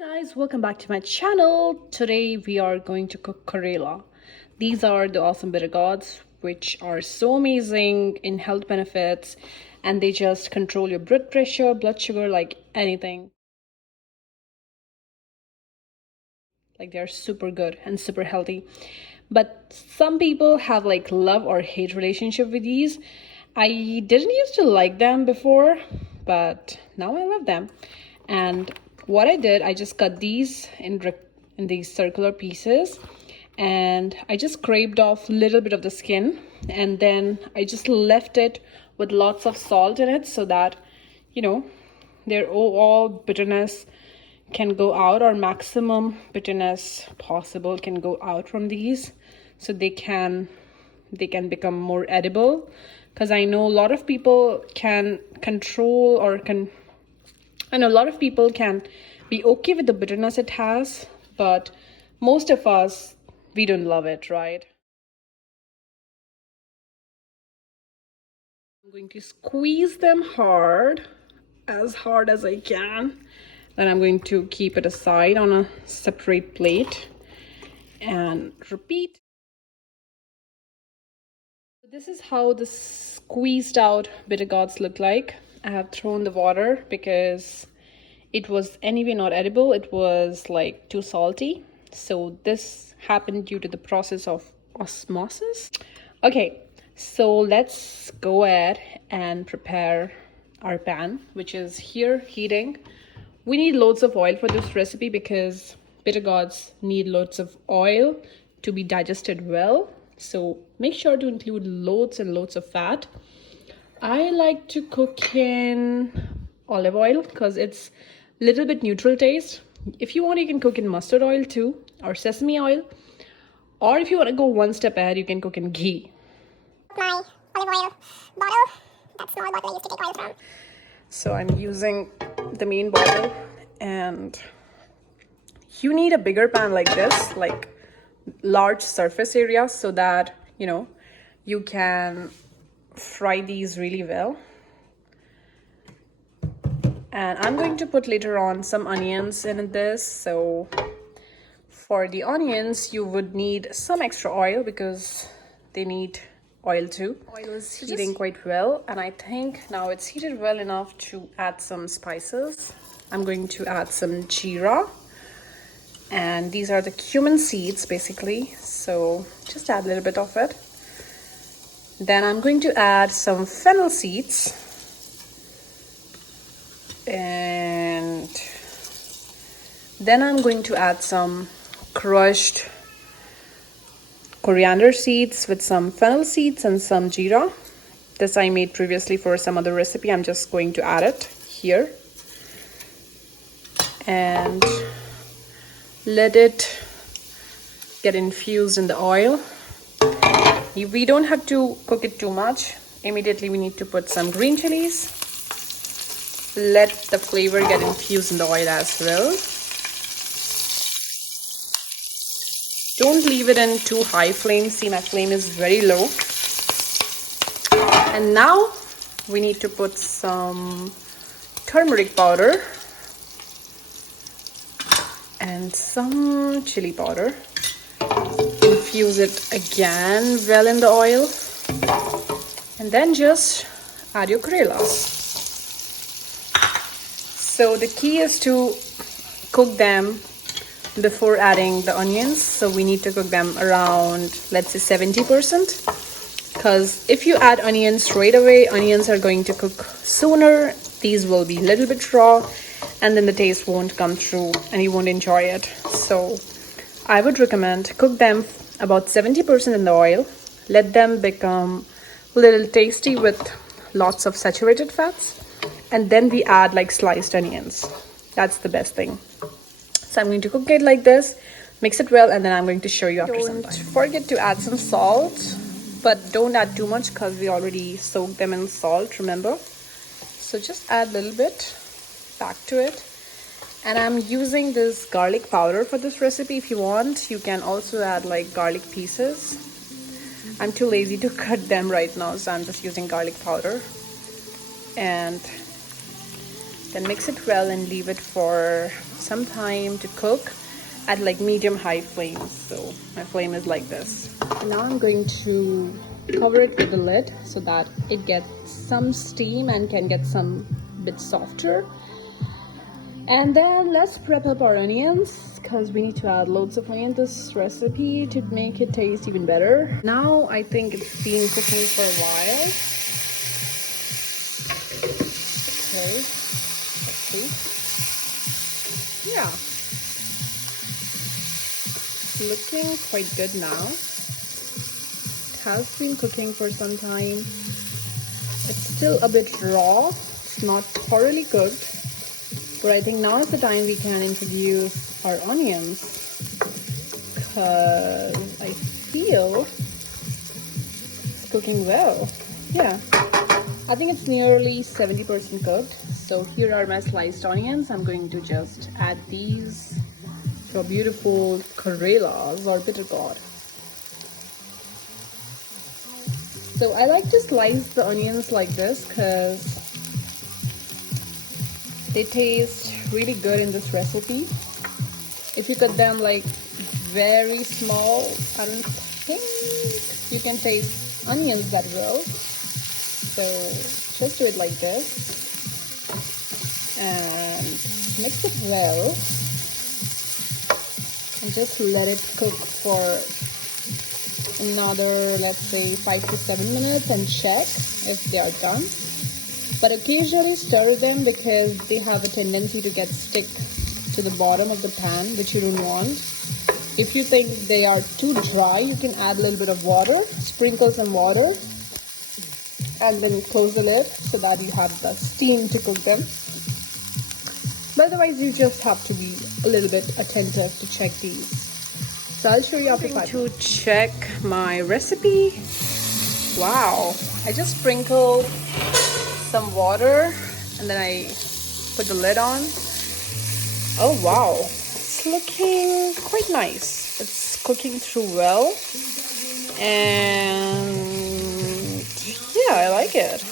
Hi guys, welcome back to my channel. Today we are going to cook Karela. These are the awesome bitter gourds which are so amazing in health benefits, and they just control your blood pressure, blood sugar, like anything. Like they're super good and super healthy. But some people have like love or hate relationship with these. I didn't used to like them before, but now I love them. And what I did, I just cut these in these circular pieces, and I just scraped off a little bit of the skin, and then I just left it with lots of salt in it so that their all bitterness can go out, or maximum bitterness possible can go out from these, so they can become more edible. Because I know a lot of people can control, or I know a lot of people can be okay with the bitterness it has, but most of us, we don't love it, right? I'm going to squeeze them hard as I can. Then I'm going to keep it aside on a separate plate and repeat. This is how the squeezed out bitter gourds look like. I have thrown the water because it was anyway not edible. It was like too salty. So this happened due to the process of osmosis. Okay, so let's go ahead and prepare our pan, which is here heating. We need loads of oil for this recipe because bitter gourds need loads of oil to be digested well. So make sure to include loads and loads of fat. I like to cook in olive oil because it's a little bit neutral taste. If you want, you can cook in mustard oil too, or sesame oil. Or if you want to go one step ahead, you can cook in ghee. My olive oil bottle, that small bottle I used to take oil from. So I'm using the main bottle, and you need a bigger pan like this, like large surface area, so that you can fry these really well. And I'm going to put later on some onions in this. So for the onions, you would need some extra oil because they need oil too. Oil is heating quite well, and I think now it's heated well enough to add some spices. I'm going to add some jeera, and these are the cumin seeds basically, so just add a little bit of it. Then I'm going to add some fennel seeds, and then I'm going to add some crushed coriander seeds with some fennel seeds and some jeera. This I made previously for some other recipe. I'm just going to add it here and let it get infused in the oil. We don't have to cook it too much. Immediately we need to put some green chilies. Let the flavor get infused in the oil as well. Don't leave it in too high flame. See, my flame is very low. And now we need to put some turmeric powder and some chili powder. Infuse it again well in the oil, and then just add your Karelas. So the key is to cook them before adding the onions. So we need to cook them around, let's say 70%, because if you add onions right away, onions are going to cook sooner. These will be a little bit raw, and then the taste won't come through and you won't enjoy it. So I would recommend cook them about 70% in the oil. Let them become a little tasty with lots of saturated fats, and then we add like sliced onions. That's the best thing. So I'm going to cook it like this, mix it well, and then I'm going to show you after some time. Don't forget to add some salt, but don't add too much because we already soaked them in salt, remember? So just add a little bit back to it. And I'm using this garlic powder for this recipe. If you want, you can also add like garlic pieces. I'm too lazy to cut them right now, so I'm just using garlic powder. And Then mix it well and leave it for some time to cook at like medium-high flames. So my flame is like this. And now I'm going to cover it with the lid so that it gets some steam and can get some bit softer. And then let's prep up our onions because we need to add loads of onion to this recipe to make it taste even better. Now I think it's been cooking for a while. Okay, let's see. Yeah, it's looking quite good now. It has been cooking for some time. It's still a bit raw. It's not thoroughly cooked. But I think now is the time we can introduce our onions because I feel it's cooking well. Yeah, I think it's nearly 70% cooked. So here are my sliced onions. I'm going to just add these to our beautiful Karelas or Bitter-gourd. So I like to slice the onions like this because they taste really good in this recipe. If you cut them like very small, I don't think you can taste onions that well. So just do it like this and mix it well and just let it cook for another, let's say, 5 to 7 minutes and check if they are done. But occasionally stir them because they have a tendency to get stick to the bottom of the pan, which you don't want. If you think they are too dry, you can add a little bit of water, sprinkle some water, and then close the lid so that you have the steam to cook them. But otherwise, you just have to be a little bit attentive to check these. So I'll show you after 5 minutes. To check my recipe. Wow, I just sprinkled some water and then I put the lid on. Oh wow, it's looking quite nice. It's cooking through well and yeah, I like it.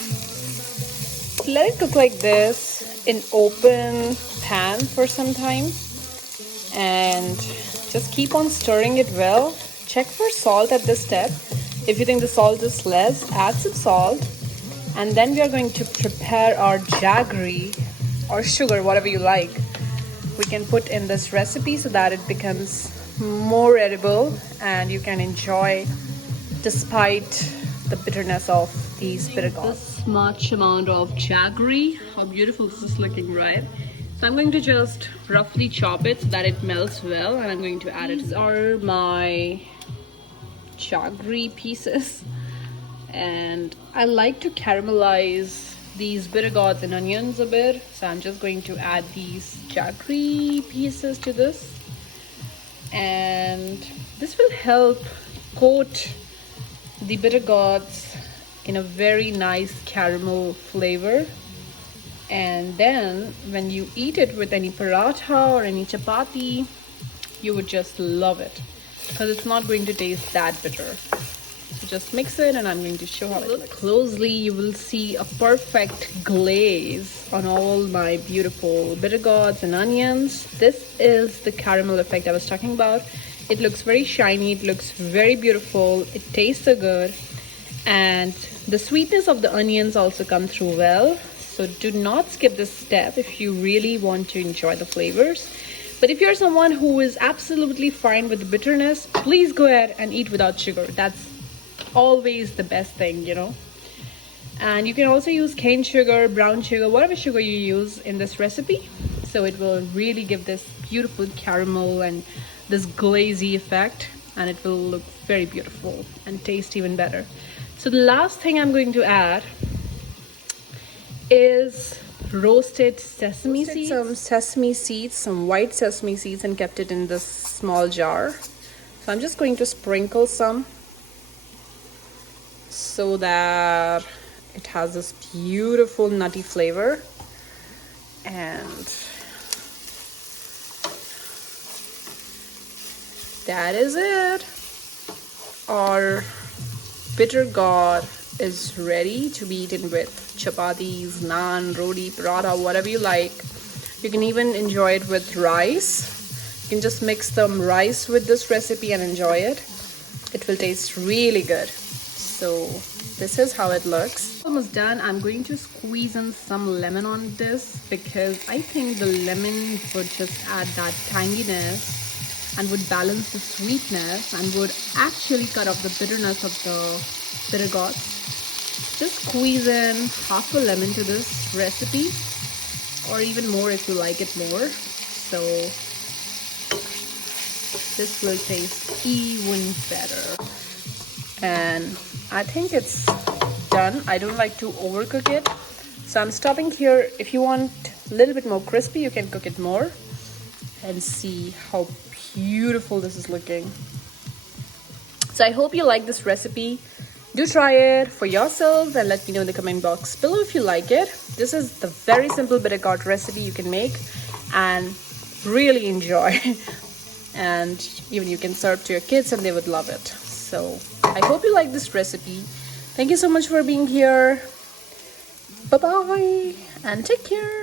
Let it cook like this in open pan for some time and just keep on stirring it well. Check for salt at this step. If you think the salt is less, add some salt. And then we are going to prepare our jaggery or sugar, whatever you like. We can put in this recipe so that it becomes more edible and you can enjoy despite the bitterness of these bitter-gourd. This much amount of jaggery. How beautiful this is looking, right? So I'm going to just roughly chop it so that it melts well and I'm going to add it. These are my jaggery pieces. And I like to caramelize these bitter-gourds and onions a bit, so I'm just going to add these jaggery pieces to this, and this will help coat the bitter-gourds in a very nice caramel flavor. And then when you eat it with any paratha or any chapati, you would just love it because it's not going to taste that bitter. So just mix it and I'm going to show how it looks. Closely, you will see a perfect glaze on all my beautiful bitter-gourds and onions. This is the caramel effect I was talking about. It looks very shiny, it looks very beautiful, it tastes so good, and the sweetness of the onions also come through well. So do not skip this step if you really want to enjoy the flavors. But if you're someone who is absolutely fine with the bitterness, please go ahead and eat without sugar. That's always the best thing, you know. And you can also use cane sugar, brown sugar, whatever sugar you use in this recipe. So it will really give this beautiful caramel and this glazy effect, and it will look very beautiful and taste even better. So the last thing I'm going to add is roasted sesame seeds. Some sesame seeds, some white sesame seeds, and kept it in this small jar. So I'm just going to sprinkle some so that it has this beautiful nutty flavor. And that is it. Our bitter-gourd is ready to be eaten with chapatis, naan, roti, paratha, whatever you like. You can even enjoy it with rice. You can just mix some rice with this recipe and enjoy it. It will taste really good. So this is how it looks. Almost done. I'm going to squeeze in some lemon on this because I think the lemon would just add that tanginess and would balance the sweetness and would actually cut off the bitterness of the bitter gourd. Just squeeze in half a lemon to this recipe, or even more if you like it more. So this will taste even better. And I think it's done. I don't like to overcook it, so I'm stopping here. If you want a little bit more crispy, you can cook it more. And see how beautiful this is looking. So I hope you like this recipe. Do try it for yourselves and let me know in the comment box below if you like it. This is the very simple bitter gourd recipe you can make and really enjoy. And even you can serve to your kids and they would love it. So I hope you like this recipe. Thank you so much for being here. Bye bye and take care.